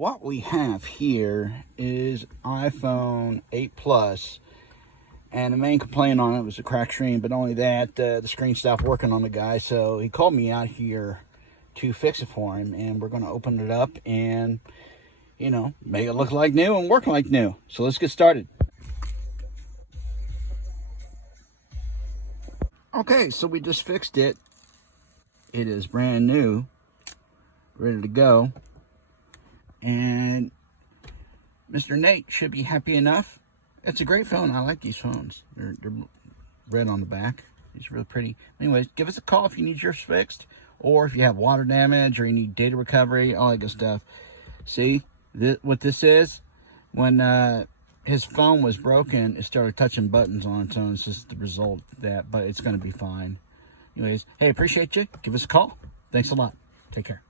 what we have here is iPhone 8 Plus, and the main complaint on it was a cracked screen. But not only that, the screen stopped working on the guy, so he called me out here to fix it for him, and we're going to open it up and, you know, make it look like new and work like new. So let's get started. Okay, so we just fixed it. It is brand new, ready to go. And Mr. Nate should be happy enough. It's a great phone. I like these phones. They're red on the back. It's really pretty. Anyways, give us a call if you need yours fixed, or if you have water damage, or you need data recovery, all that good stuff. See, what this is? When his phone was broken, it started touching buttons on its own. It's just the result of that, but it's going to be fine. Anyways, hey, appreciate you. Give us a call. Thanks a lot. Take care.